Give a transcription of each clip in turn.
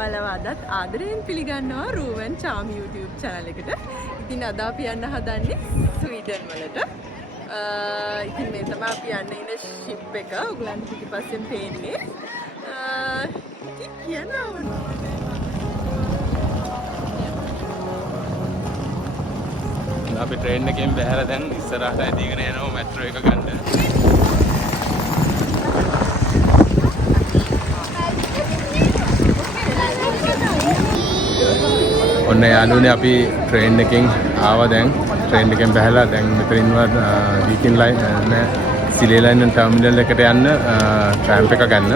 ඔයාලව අදත් ආදරයෙන් පිළිගන්නවා රූවන් චාම් YouTube channel එකට. ඉතින් අද අපි යන්න හදන්නේ ස්වීඩන් වලට. ඉතින් මේ තමයි අපි යන්න ඉන්න ship එක. ඔයගලන්ට පිටිපස්සෙන් පේන්නේ. ඉතින් කියනවා අපි ට්‍රේන් එකෙන් බැහැලා දැන් ඉස්සරහට ඇදීගෙන යනවා මෙට්‍රෝ එක ගන්න. ඔන්න යාළුවනේ අපි ට්‍රේන් එකෙන් ආවා දැන්. ට්‍රේන් එකෙන් බැහැලා දැන් මෙතනින්වත් වීකෙන්ඩ් ලයින් සිලේ ලයින් ටර්මිනල් එකට යන්න ට්‍රැම්ප් එක ගන්න.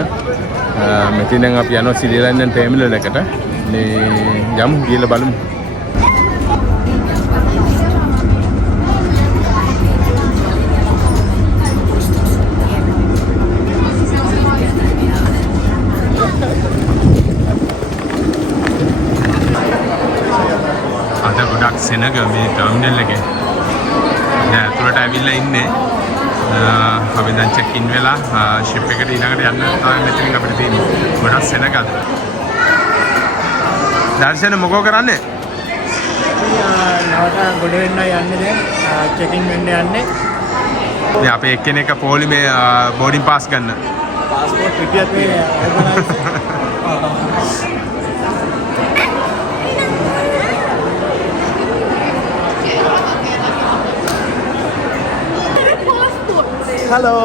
මෙතනින් අපි යනවා සිලේ ලයින් ටර්මිනල් එකට. මේ යමු ගිහලා බලමු. සෙනග මේ ටර්මිනල් එකේ දැන් ඇතුළට ඇවිල්ලා ඉන්නේ. අපි දැන් චෙක් ඉන් වෙලා ෂිප් එකට ඊළඟට යන්න තමයි මෙතනින් අපිට තියෙන්නේ. ගොඩක් සෙනග අද. දර්ශන මොකෝ කරන්නේ? නවට ගොඩ වෙන්න යන්නේ දැන් චෙක් ඉන් වෙන්න යන්නේ. මේ අපේ එක්කෙනෙක් පොලි මේ බෝඩින් පාස් ගන්න. පාස්පෝර්ට් ටිකට් මේ Hello.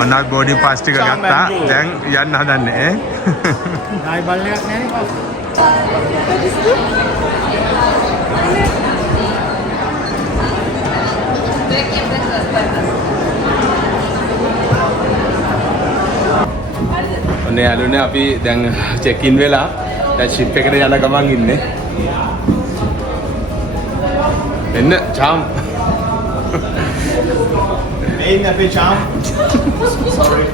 ඔන්නත් බෝඩින් පාස් ටික ගත්තා. දැන් යන්න හදන්නේ ඈ. ආයි බලන්න එකක් නැහැ. ඔන්න යාළුවනේ අපි දැන් චෙක් ඉන් වෙලා දැන් ෂිප් එකට යන ගමන් ඉන්නේ. එන්න චාම්. Main අපේ charm. Sorry.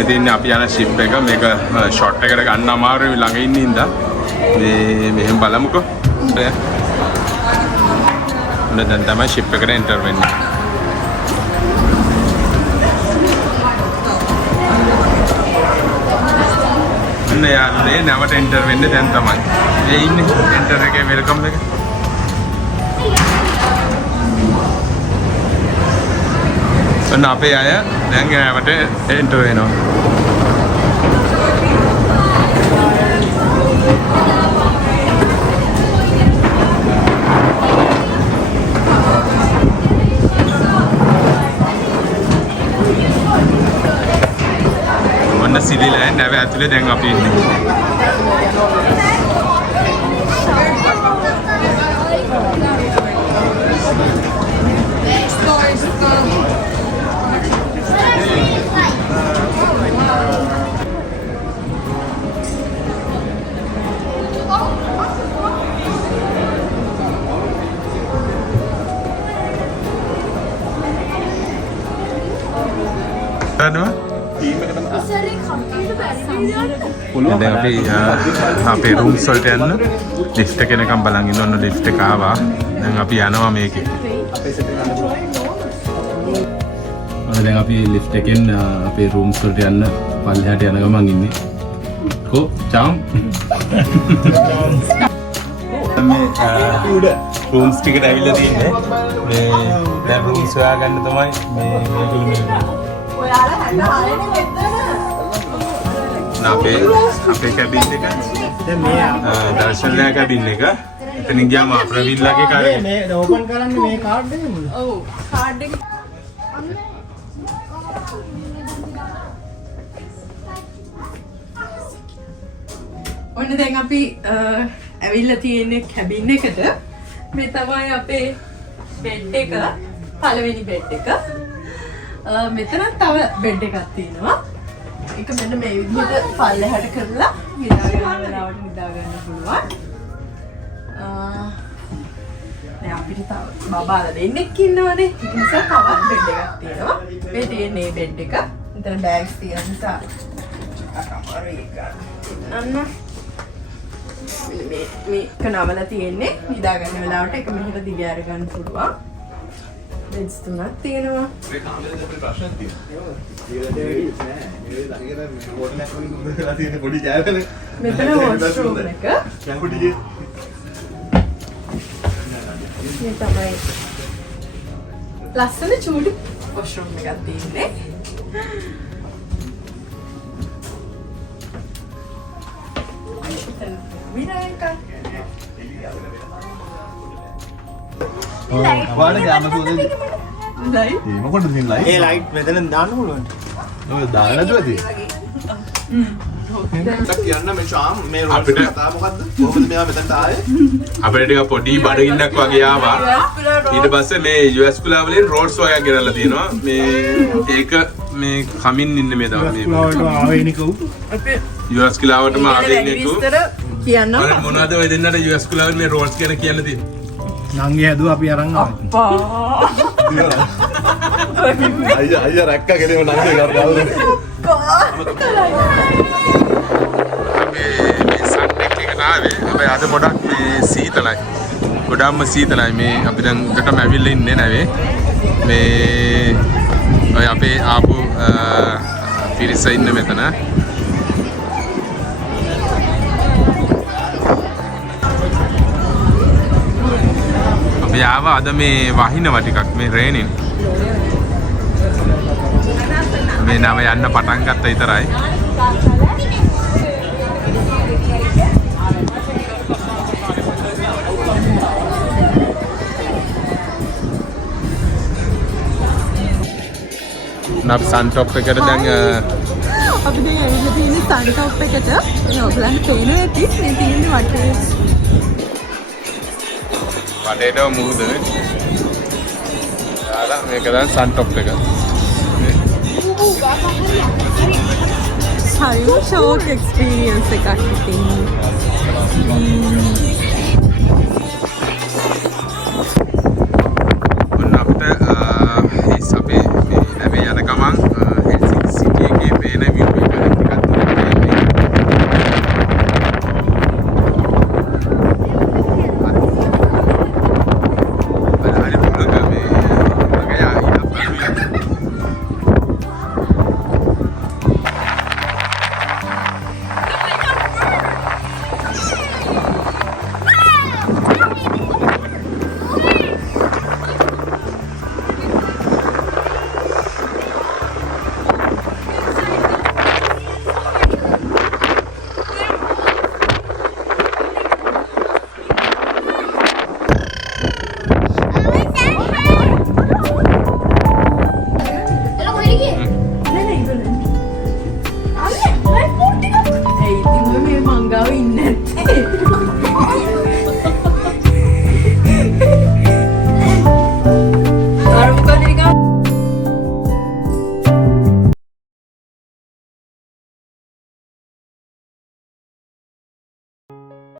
ඉතින් අපි යන ෂිප් එක මේක ෂොට් එකට ගන්න අමාරුයි ළඟ ඉන්න ඉඳලා මේ මෙහෙම බලමුකෝ. දැන් තමයි ෂිප් එකට එන්ටර් වෙන්නේ. නේ නැවට එන්ටර් වෙන්නේ දැන් තමයි. මේ ඉන්නේ එන්ටර් එකේ වෙල්කම් එක. ඔන්න අපේ අය දැන් නැවට එන්ටර් වෙනවා. ඔන්න සිවිලයි නැව ඇතුලේ දැන් අපි ඉන්නේ. දැන් අපි අපේ රූම්ස් වලට යන්න ලිෆ්ට් එක එනකම් බලන් ඉන්න. ඔන්න ලිෆ්ට් එක ආවා. දැන් අපි යනවා මේකේ. දැන් අපි ලිෆ්ට් එකෙන් අපේ රූම්ස් වලට යන්න පල්ලෙහාට යන ගමන් ඉන්නේ. කො චාම්. මේ රූම්ස් ටිකට ඇවිල්ලා තියෙන්නේ. මේ දැන් රූම්ස් හොයාගන්න තමයි මේගොල්ලෝ මේ ඔයාලා හදාගෙන අපේ කැබින් එක දැන් මේ දර්ශනය කැබින් එක එතනින් ගියාම ප්‍රවිල්ලාගේ කාර්ය මේ ඕපන් කරන්නේ මේ කාඩ් එක මුල. ඔව් කාඩ් එක. ඔන්න දැන් අපි ඇවිල්ලා තියෙන්නේ කැබින් එකට. මේ තමයි අපේ බෙඩ් එක. පළවෙනි බෙඩ් එක. මෙතන තව බෙඩ් එකක් තියෙනවා. ඒක මෙන්න මේ විදිහට පල්ලෙහාට කරලා නිදා ගන්න වෙලාවට නිදා ගන්න පුළුවන්. දැන් අපිට තව බබාලා දෙන්නෙක් ඉන්නවනේ. ඒ නිසා තවත් බෙඩ් එකක් තියෙනවා. මේ තියෙන්නේ බෙඩ් එක. මෙතන බෑග්ස් තියෙන නිසා අමාරුයි ගන්න. මේක නමලා තියෙන්නේ නිදා ගන්න වෙලාවට ඒක මෙහෙට දිග අර ගන්න පුළුවන්. බෙඩ්ස් තුනක් තියෙනවා. මේ කාමරේ දෙපේ ප්‍රශ්නක් තියෙනවා. පොඩි ජයවල මෙතන වොෂ්රූම් එක. මේ තමයි ලස්සන චූටි වොෂ්රූම් එකක් තියෙන්නේ. ඔයාලගේ අමතකද? ලයිට්. මොකටද මේ ලයිට්? ඒ ලයිට් මෙතන දාන්න පුළුවන්. ඔය දාන්න නැතුවද? කියන්න මේ ශාම් මේ රෝඩ් කතා මොකද්ද? කොහොමද මෙයා මෙතනට ආවේ? අපිට ටික පොඩි බඩගින්නක් වගේ ආවා. ඊට පස්සේ මේ US කුලා වලින් රෝඩ්ස් වගේ ගෙනල්ලා තියෙනවා. මේ ඒක මේ කමින් ඉන්නේ මේ තමයි මේ. කුලාවට ආවේනිකව. US කුලාවටම ආවෙන්නේකෝ. විස්තර කියන්න. ඔය මොනවද ඔය දෙන්නට US කුලාවල මේ රෝඩ්ස් ගැන කියන්න තියෙන්නේ? නංගි හැදුවා අපි අරන් ආවා. අප්පා. අයියා රැක්කා ගෙලෙම නංගි කරලා මේ සන්ඩේ එකට ආවේ. අපි අද පොඩක් මේ සීතලයි. ගොඩක්ම සීතලයි. මේ අපි දැන් උඩටම ඇවිල්ලා ඉන්නේ නැවේ. මේ ඔය අපේ ආපු පිරිස ඉන්න මෙතන. අපි ආවා අද මේ වහිනවා ටිකක් මේ රේනින්. මේ නම යන්න පටන් ගත්ත විතරයි. අපි සන්ටොප් එකට දැන් අපි දැන් ඇවිල්ලා තියෙන්නේ සන්ටොප් එකට. මේ ඔයගලන්ට පේනවා ඇති මේ තියෙන්නේ වටේ. වටේට මුහුද. යාලා මේක දැන් සන්ටොප් එක. හරිම ෂෝක් එක්ස්පීරියන්ස් එකක් ඉතින්.